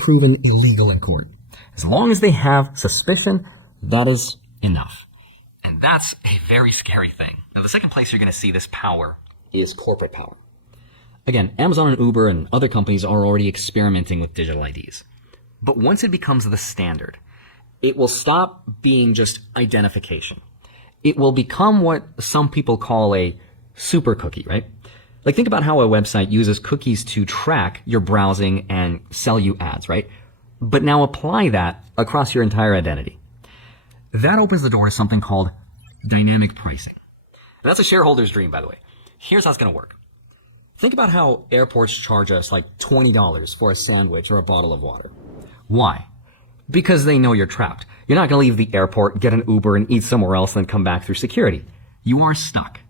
proven illegal in court. As long as they have suspicion, that is enough. And that's a very scary thing. Now, the second place you're going to see this power is corporate power. Again, Amazon and Uber and other companies are already experimenting with digital IDs. But once it becomes the standard, it will stop being just identification. It will become what some people call a super cookie, right? Like, think about how a website uses cookies to track your browsing and sell you ads, right? But now apply that across your entire identity. That opens the door to something called dynamic pricing. And that's a shareholder's dream, by the way. Here's how it's going to work. Think about how airports charge us like $20 for a sandwich or a bottle of water. Why? Because they know you're trapped. You're not going to leave the airport, get an Uber, and eat somewhere else, and then come back through security. You are stuck.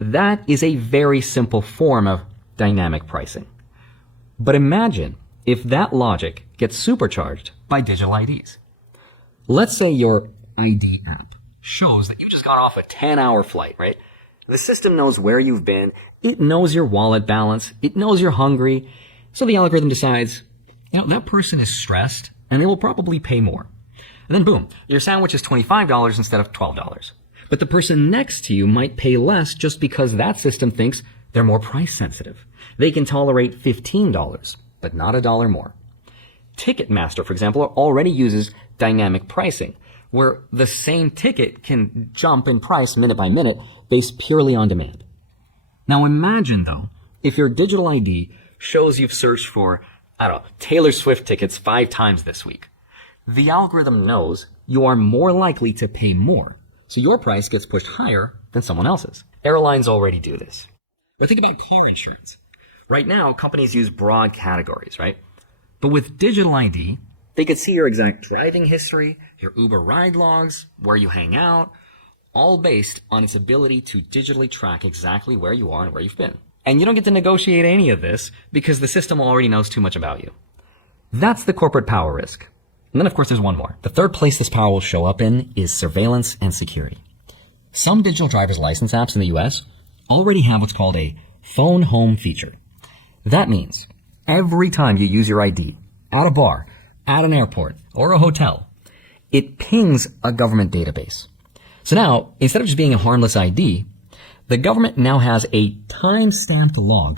That is a very simple form of dynamic pricing. But imagine if that logic gets supercharged by digital IDs. Let's say your ID app shows that you just got off a 10-hour flight, right? The system knows where you've been. It knows your wallet balance. It knows you're hungry. So the algorithm decides, that person is stressed and they will probably pay more. And then boom, your sandwich is $25 instead of $12. But the person next to you might pay less just because that system thinks they're more price sensitive. They can tolerate $15, but not $1 more. Ticketmaster, for example, already uses dynamic pricing, where the same ticket can jump in price minute by minute based purely on demand. Now imagine, though, if your digital ID shows you've searched for, Taylor Swift tickets 5 times this week. The algorithm knows you are more likely to pay more, so your price gets pushed higher than someone else's. Airlines already do this. But think about car insurance. Right now, companies use broad categories, right? But with digital ID, they could see your exact driving history, your Uber ride logs, where you hang out, all based on its ability to digitally track exactly where you are and where you've been. And you don't get to negotiate any of this because the system already knows too much about you. That's the corporate power risk. And then, of course, there's one more. The third place this power will show up in is surveillance and security. Some digital driver's license apps in the US already have what's called a phone home feature. That means every time you use your ID at a bar, at an airport, or a hotel, it pings a government database. So now, instead of just being a harmless ID, the government now has a time-stamped log